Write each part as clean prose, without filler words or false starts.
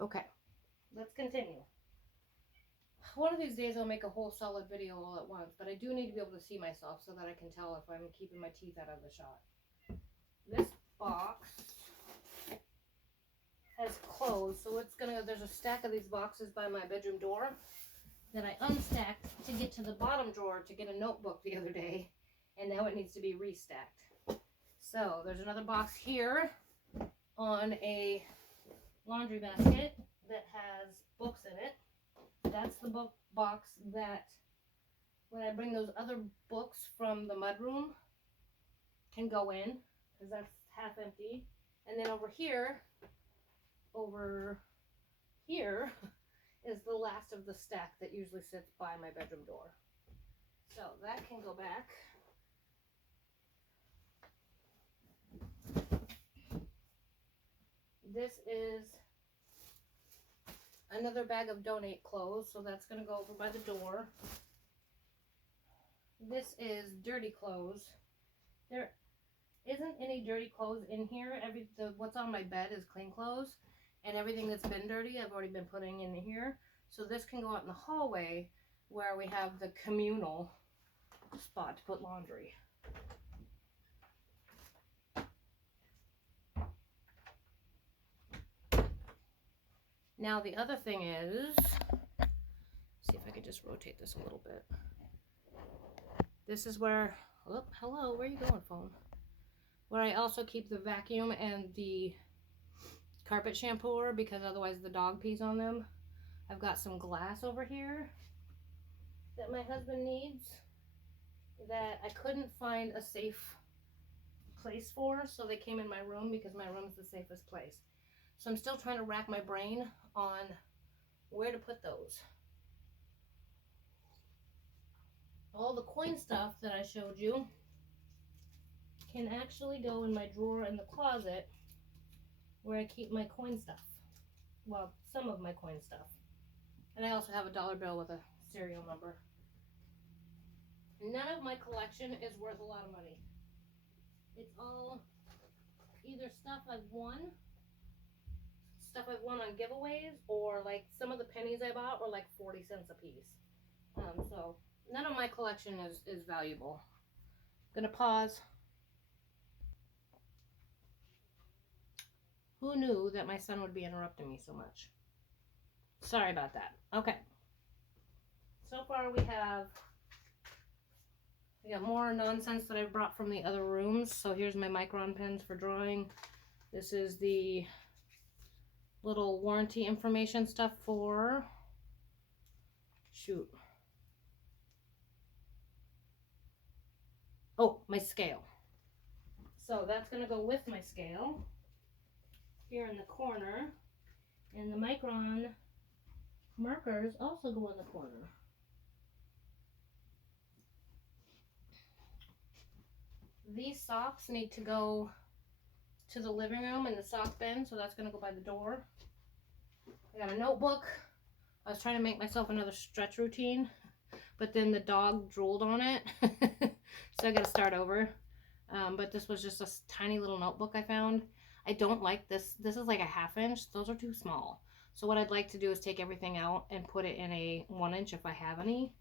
Okay, let's continue. One of these days I'll make a whole solid video all at once, but I do need to be able to see myself so that I can tell if I'm keeping my teeth out of the shot. This box has closed, so there's a stack of these boxes by my bedroom door that I unstacked to get to the bottom drawer to get a notebook the other day, and now it needs to be restacked. So there's another box here on a laundry basket that has books in it. That's the book box that when I bring those other books from the mudroom can go in, because that's half empty. And then over here is the last of the stack that usually sits by my bedroom door. So that can go back. This is another bag of donate clothes, so that's going to go over by the door. This is dirty clothes. There isn't any dirty clothes in here. What's on my bed is clean clothes, and everything that's been dirty I've already been putting in here. So this can go out in the hallway where we have the communal spot to put laundry. Now the other thing is, see if I could just rotate this a little bit. This is where, oh, hello, where are you going, phone? Where I also keep the vacuum and the carpet shampooer, because otherwise the dog pees on them. I've got some glass over here that my husband needs that I couldn't find a safe place for, so they came in my room because my room is the safest place. So I'm still trying to rack my brain on where to put those. All the coin stuff that I showed you can actually go in my drawer in the closet where I keep my coin stuff. Well, some of my coin stuff. And I also have a dollar bill with a serial number. None of my collection is worth a lot of money. It's all either stuff I've won on giveaways, or like some of the pennies I bought were like 40 cents a piece. So none of my collection is valuable. Gonna pause. Who knew that my son would be interrupting me so much? Sorry about that. Okay. So far we got more nonsense that I brought from the other rooms. So here's my Micron pens for drawing. This is the little warranty information stuff for, shoot. Oh, my scale. So that's going to go with my scale here in the corner. And the Micron markers also go in the corner. These socks need to go to the living room in the sock bin, so that's going to go by the door. I got a notebook. I was trying to make myself another stretch routine, but then the dog drooled on it, so I got to start over. But this was just a tiny little notebook I found. I don't like this. This is like a 1/2 inch. Those are too small. So what I'd like to do is take everything out and put it in a 1 inch if I have any.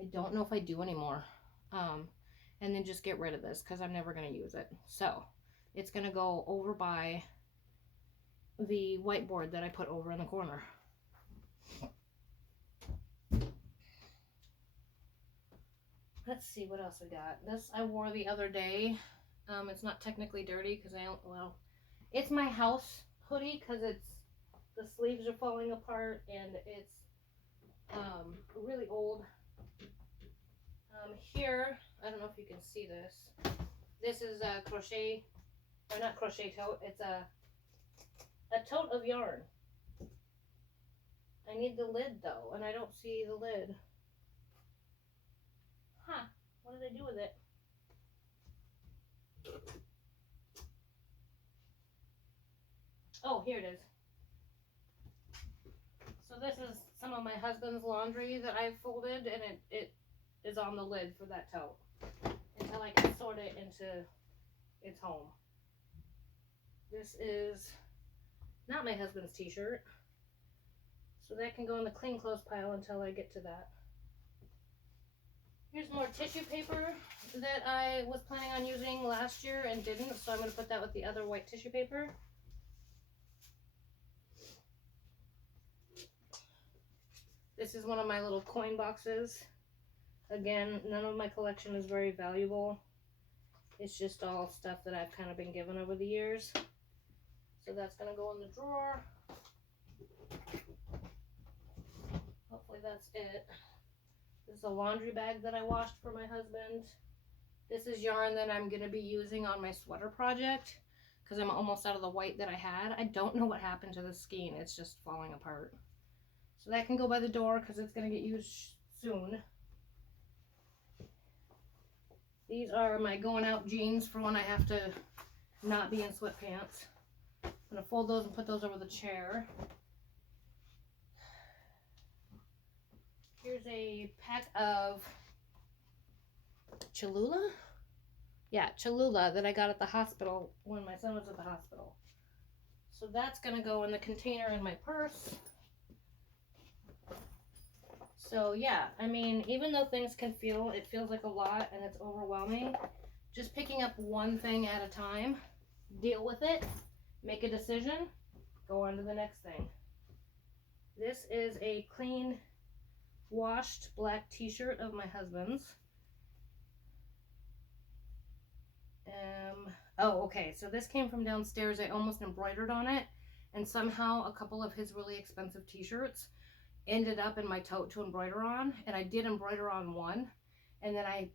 I don't know if I do anymore. And then just get rid of this because I'm never going to use it. So it's going to go over by the whiteboard that I put over in the corner. Let's see what else we got. This I wore the other day. It's not technically dirty because it's my house hoodie because the sleeves are falling apart and it's really old. Here, I don't know if you can see this. This is a crochet, or not crochet tote. It's a tote of yarn. I need the lid though, and I don't see the lid. Huh? What did I do with it? Oh, here it is. So this is some of my husband's laundry that I've folded, and it is on the lid for that tote until I can sort it into its home. This is not my husband's t-shirt. So that can go in the clean clothes pile until I get to that. Here's more tissue paper that I was planning on using last year and didn't, so I'm going to put that with the other white tissue paper. This is one of my little coin boxes. Again, none of my collection is very valuable. It's just all stuff that I've kind of been given over the years. So that's going to go in the drawer. Hopefully that's it. This is a laundry bag that I washed for my husband. This is yarn that I'm going to be using on my sweater project because I'm almost out of the white that I had. I don't know what happened to the skein. It's just falling apart. So that can go by the door because it's going to get used soon. These are my going out jeans for when I have to not be in sweatpants. I'm going to fold those and put those over the chair. Here's a pack of Cholula? Yeah, Cholula that I got at the hospital when my son was at the hospital. So that's going to go in the container in my purse. So yeah, I mean, even though things can feel, it feels like a lot and it's overwhelming, just picking up one thing at a time, deal with it, make a decision, go on to the next thing. This is a clean, washed black t-shirt of my husband's. Oh, okay, so this came from downstairs. I almost embroidered on it, and somehow a couple of his really expensive t-shirts ended up in my tote to embroider on, and I did embroider on one, and then I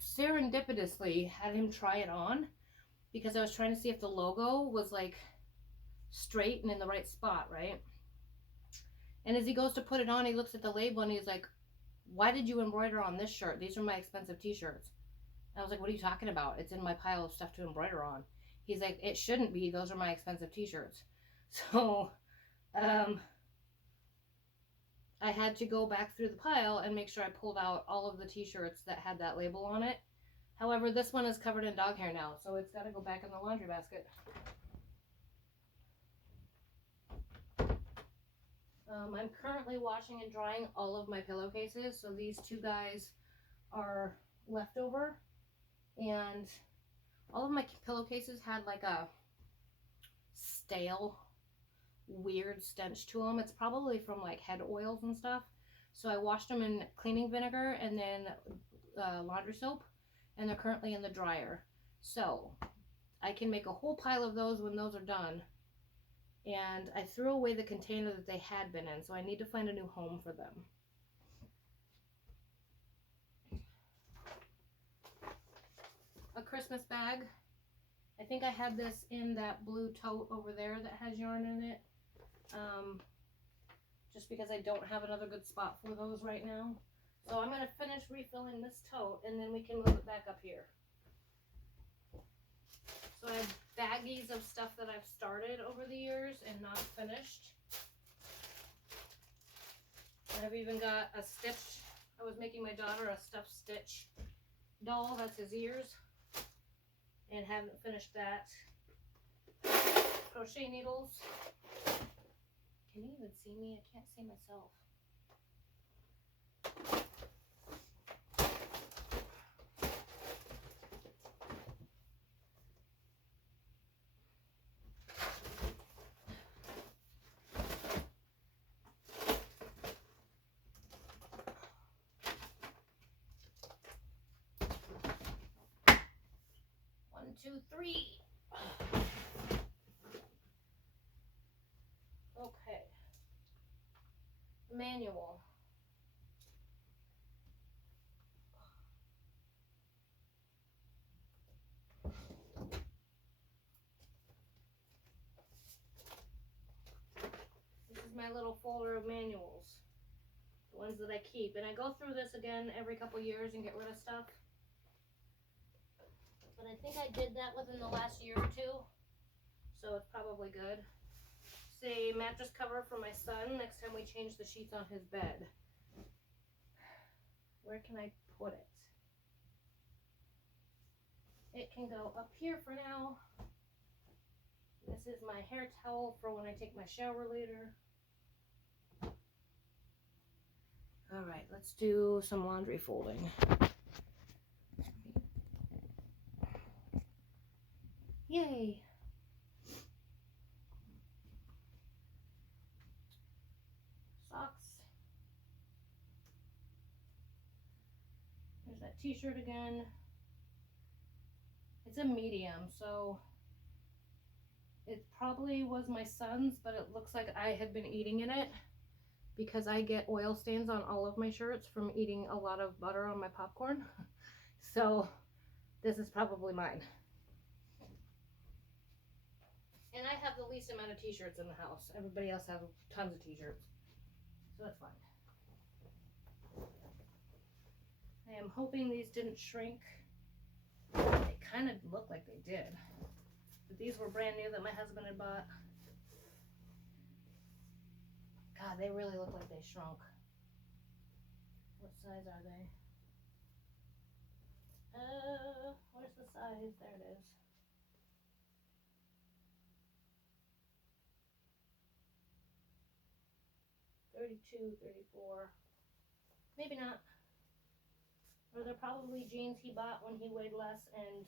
serendipitously had him try it on because I was trying to see if the logo was like straight and in the right spot, right? And as he goes to put it on, he looks at the label and he's like, "Why did you embroider on this shirt? These are my expensive t-shirts." I was like, "What are you talking about? It's in my pile of stuff to embroider on." He's like, "It shouldn't be. Those are my expensive t-shirts." So, I had to go back through the pile and make sure I pulled out all of the t-shirts that had that label on it. However, this one is covered in dog hair now, so it's got to go back in the laundry basket. I'm currently washing and drying all of my pillowcases, so these two guys are leftover, and all of my pillowcases had like a stale, weird stench to them. It's probably from like head oils and stuff. So I washed them in cleaning vinegar and then laundry soap, and they're currently in the dryer. So I can make a whole pile of those when those are done. And I threw away the container that they had been in, so I need to find a new home for them. A Christmas bag. I think I had this in that blue tote over there that has yarn in it. Just because I don't have another good spot for those right now. So I'm going to finish refilling this tote and then we can move it back up here. So I have baggies of stuff that I've started over the years and not finished. I've even got a Stitch. I was making my daughter a stuffed Stitch doll. That's his ears. And haven't finished that. Crochet needles. Can you even see me? I can't see myself. One, two, three. Okay. Manual. This is my little folder of manuals. The ones that I keep. And I go through this again every couple years and get rid of stuff. But I think I did that within the last year or two. So it's probably good. It's a mattress cover for my son next time we change the sheets on his bed. Where can I put it? It can go up here for now. This is my hair towel for when I take my shower later. All right, let's do some laundry folding. Yay. Socks. There's that t-shirt again. It's a medium, so it probably was my son's, but it looks like I had been eating in it because I get oil stains on all of my shirts from eating a lot of butter on my popcorn. So this is probably mine. And I have the least amount of t-shirts in the house. Everybody else has tons of t-shirts. So that's fine. I am hoping these didn't shrink. They kind of look like they did. But these were brand new that my husband had bought. God, they really look like they shrunk. What size are they? Where's the size? There it is. $32, $34. Maybe not. Or they're probably jeans he bought when he weighed less, and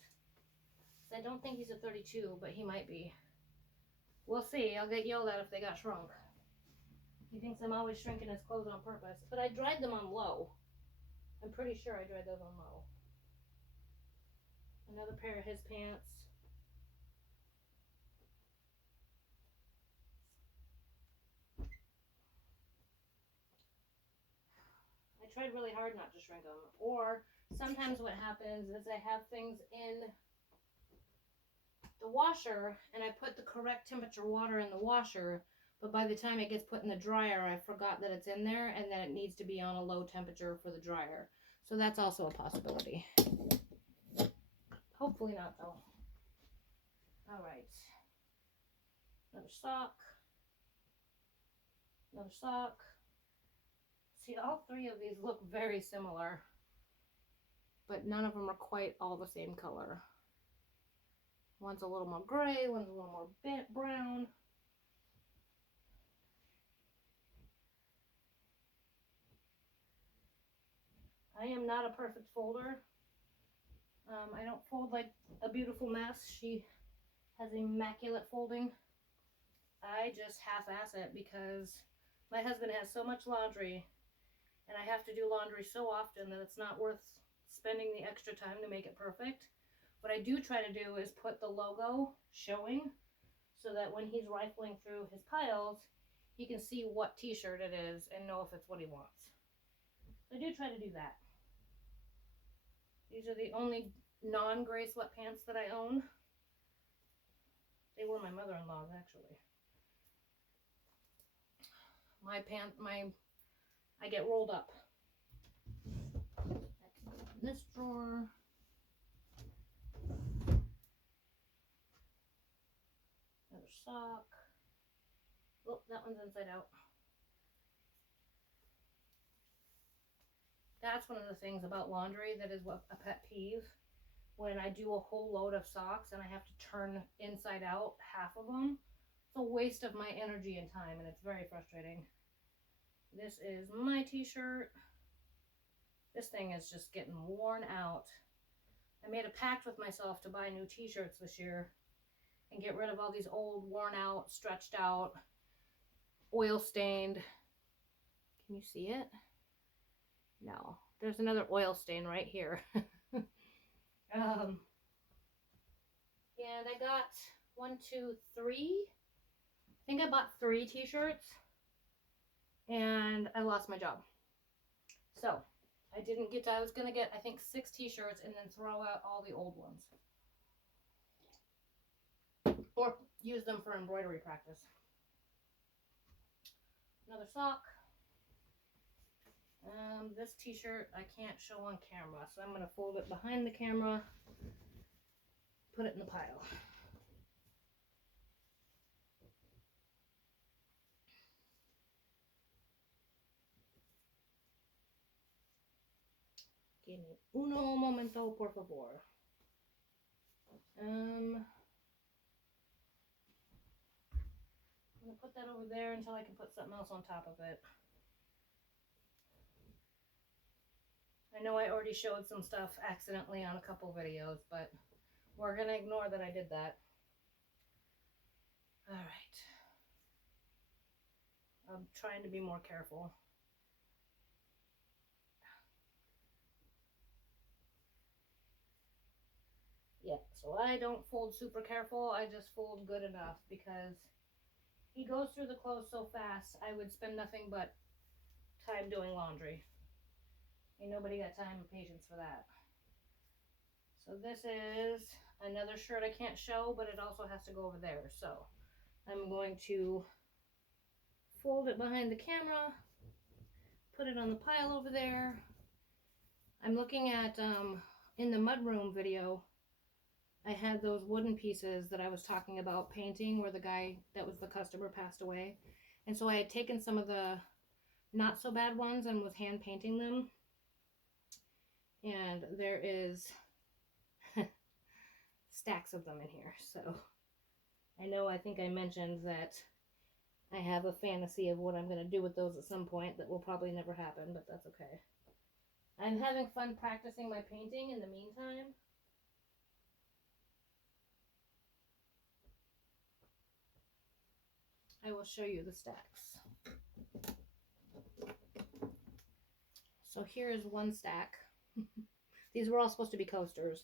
I don't think he's a 32, but he might be. We'll see. I'll get yelled at if they got shrunk. He thinks I'm always shrinking his clothes on purpose. But I dried them on low. I'm pretty sure I dried those on low. Another pair of his pants. I tried really hard not to shrink them. Or sometimes what happens is I have things in the washer and I put the correct temperature water in the washer, but by the time it gets put in the dryer, I forgot that it's in there and that it needs to be on a low temperature for the dryer. So that's also a possibility. Hopefully not, though. All right. Another sock. Another sock. See, all three of these look very similar, but none of them are quite all the same color. One's a little more gray, one's a little more bent brown. I am not a perfect folder. I don't fold like a beautiful mess. She has immaculate folding. I just half-ass it because my husband has so much laundry and I have to do laundry so often that it's not worth spending the extra time to make it perfect. What I do try to do is put the logo showing so that when he's rifling through his piles, he can see what t-shirt it is and know if it's what he wants. So I do try to do that. These are the only non-gray sweatpants that I own. They were my mother-in-law's, actually. I get rolled up. This drawer. Another sock. Oh, that one's inside out. That's one of the things about laundry that is what a pet peeve. When I do a whole load of socks and I have to turn inside out half of them, it's a waste of my energy and time, and it's very frustrating. This is my t-shirt. This thing is just getting worn out. I made a pact with myself to buy new t-shirts this year and get rid of all these old, worn out, stretched out, oil stained. Can you see it? No. There's another oil stain right here. And I got 1, 2, 3. I think I bought 3 t-shirts and I lost my job. So I was going to get, I think, 6 t-shirts and then throw out all the old ones. Or use them for embroidery practice. Another sock. This t-shirt I can't show on camera, so I'm going to fold it behind the camera, put it in the pile. Give me uno momento, por favor. I'm going to put that over there until I can put something else on top of it. I know I already showed some stuff accidentally on a couple videos, but we're going to ignore that I did that. All right. I'm trying to be more careful. Yeah, so I don't fold super careful. I just fold good enough because he goes through the clothes so fast, I would spend nothing but time doing laundry. Ain't nobody got time and patience for that. So this is another shirt I can't show, but it also has to go over there. So I'm going to fold it behind the camera, put it on the pile over there. I'm looking at, in the mudroom video, I had those wooden pieces that I was talking about painting where the guy that was the customer passed away. And so I had taken some of the not so bad ones and was hand painting them. And there is stacks of them in here. So I think I mentioned that I have a fantasy of what I'm going to do with those at some point that will probably never happen, but that's okay. I'm having fun practicing my painting in the meantime. I will show you the stacks. So here is one stack. These were all supposed to be coasters.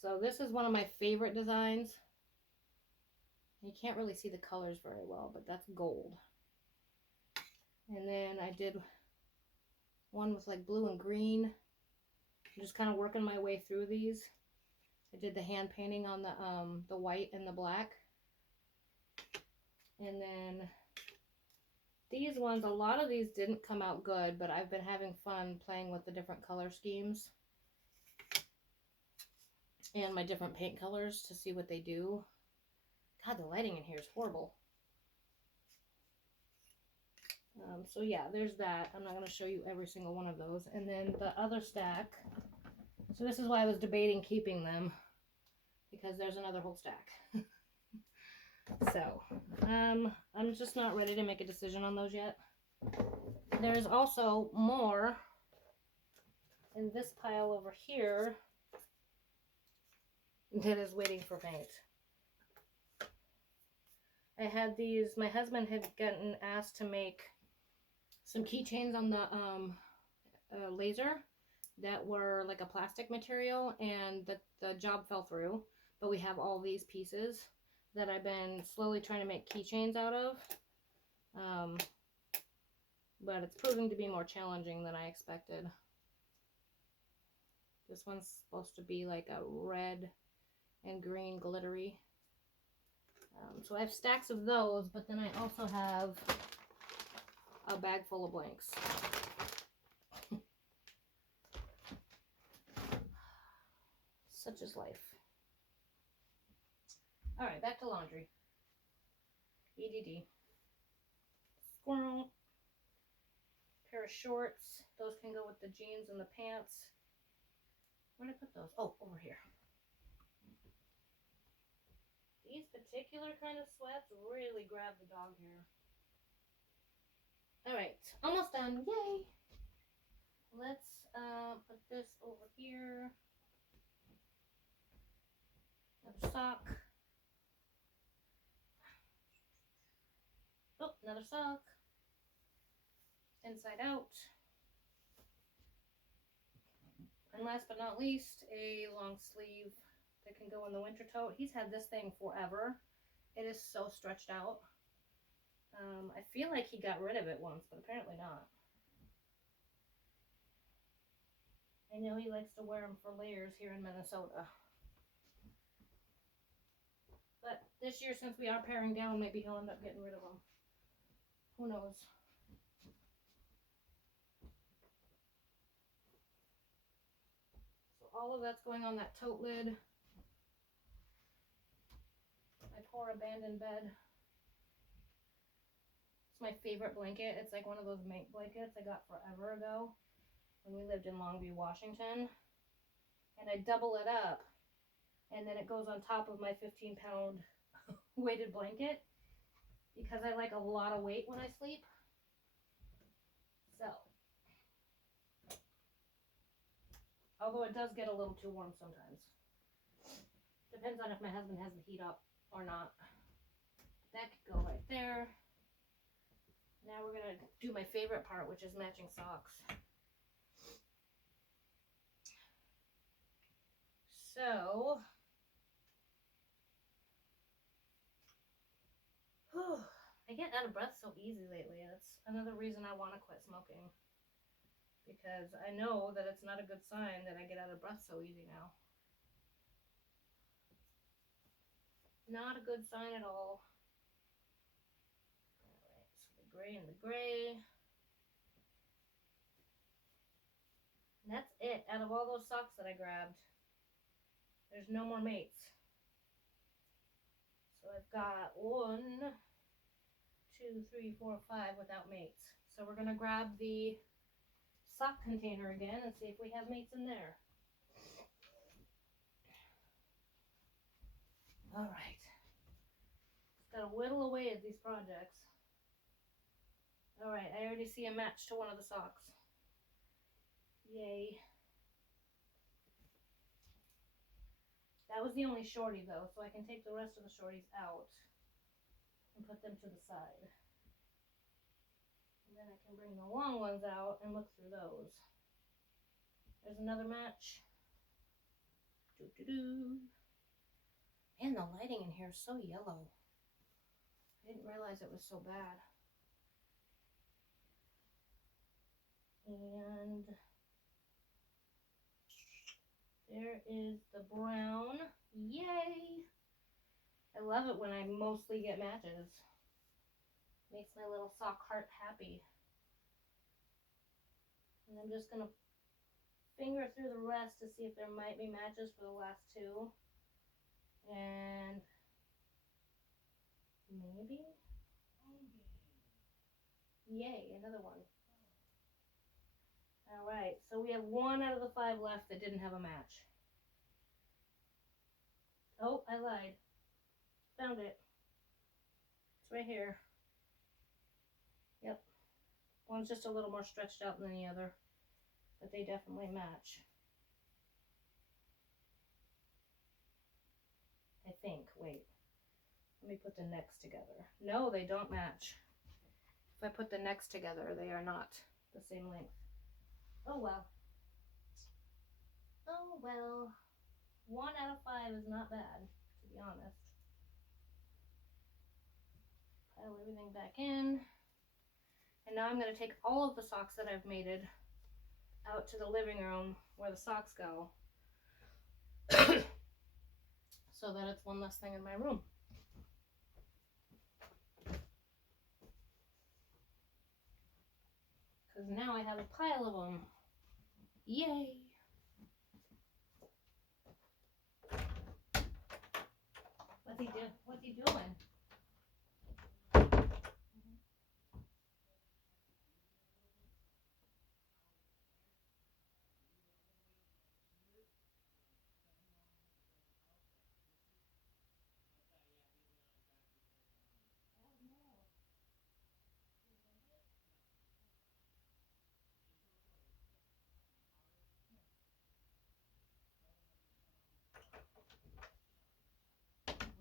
So this is one of my favorite designs. You can't really see the colors very well, but that's gold. And then I did one with like blue and green. I'm just kind of working my way through these. I did the hand painting on the white and the black. And then these ones, a lot of these didn't come out good, but I've been having fun playing with the different color schemes and my different paint colors to see what they do. God, the lighting in here is horrible. So yeah, there's that. I'm not going to show you every single one of those. And then the other stack. So this is why I was debating keeping them, because there's another whole stack. So, I'm just not ready to make a decision on those yet. There's also more in this pile over here that is waiting for paint. I had these, my husband had gotten asked to make some keychains on the laser that were like a plastic material, and the job fell through. But we have all these pieces that I've been slowly trying to make keychains out of. But it's proving to be more challenging than I expected. This one's supposed to be like a red and green glittery. So I have stacks of those, but then I also have a bag full of blanks. Such is life. Alright, back to laundry. EDD. Squirrel. Pair of shorts. Those can go with the jeans and the pants. Where did I put those? Oh, over here. These particular kind of sweats really grab the dog hair. Alright, almost done. Yay! Let's put this over here. Another sock. Oh, another sock. Inside out. And last but not least, a long sleeve that can go in the winter tote. He's had this thing forever. It is so stretched out. I feel like he got rid of it once, but apparently not. I know he likes to wear them for layers here in Minnesota. But this year, since we are paring down, maybe he'll end up getting rid of them. Who knows? So all of that's going on that tote lid. My poor abandoned bed. It's my favorite blanket. It's like one of those mink blankets I got forever ago when we lived in Longview, Washington. And I double it up, and then it goes on top of my 15-pound weighted blanket because I like a lot of weight when I sleep. So Although it does get a little too warm sometimes. Depends on if my husband has the heat up or not. That could go right there. Now we're going to do my favorite part, which is matching socks. So, I get out of breath so easy lately. That's another reason I want to quit smoking. Because I know that it's not a good sign that I get out of breath so easy now. Not a good sign at all. Alright, so the gray and the gray. And that's it. Out of all those socks that I grabbed, there's no more mates. So I've got 1, 2, 3, 4, 5 without mates. So we're going to grab the sock container again and see if we have mates in there. Alright. Just gotta whittle away at these projects. Alright, I already see a match to one of the socks. Yay. That was the only shorty though, so I can take the rest of the shorties out and put them to the side. And then I can bring the long ones out and look through those. There's another match. Doo-doo-doo. Man, the lighting in here is so yellow. I didn't realize it was so bad. And there is the brown. Yay! I love it when I mostly get matches. Makes my little sock heart happy. And I'm just going to finger through the rest to see if there might be matches for the last two. And maybe? Yay, another one. Alright, so we have 1 out of the 5 left that didn't have a match. Oh, I lied. Found it. It's right here. Yep. One's just a little more stretched out than the other, but they definitely match. I think. Wait. Let me put the necks together. No, they don't match. If I put the necks together, they are not the same length. Oh well. Oh well. 1 out of 5 is not bad, to be honest. Pile everything back in. And now I'm going to take all of the socks that I've mated out to the living room where the socks go. So that it's one less thing in my room. Because now I have a pile of them. Yay! What's he doing?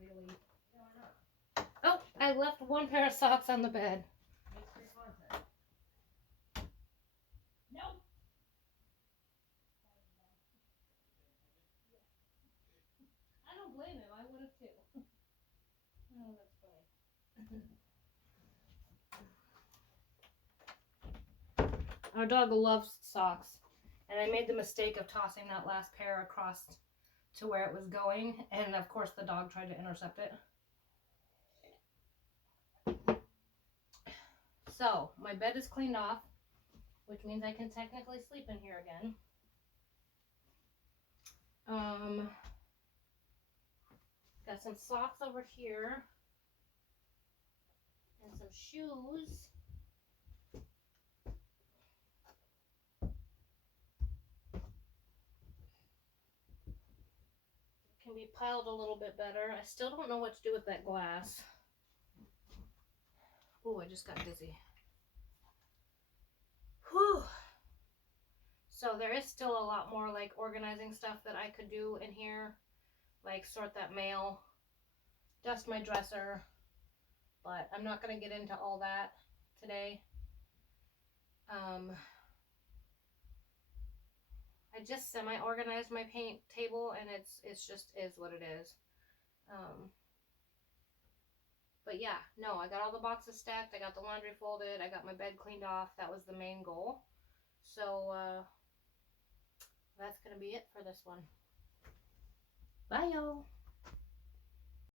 Really? Oh, I left 1 pair of socks on the bed. Nope. I don't blame him. I would have too. Oh, that's funny. Our dog loves socks, and I made the mistake of tossing that last pair across to where it was going, and of course the dog tried to intercept it. So, my bed is cleaned off, which means I can technically sleep in here again. Got some socks over here, and some shoes. Can be piled a little bit better. I still don't know what to do with that glass. Oh, I just got dizzy. Whew. So there is still a lot more like organizing stuff that I could do in here, like sort that mail, dust my dresser, but I'm not going to get into all that today. I just semi-organized my paint table, and it's just is what it is. But yeah, no, I got all the boxes stacked, I got the laundry folded, I got my bed cleaned off. That was the main goal. So that's gonna be it for this one. Bye, y'all.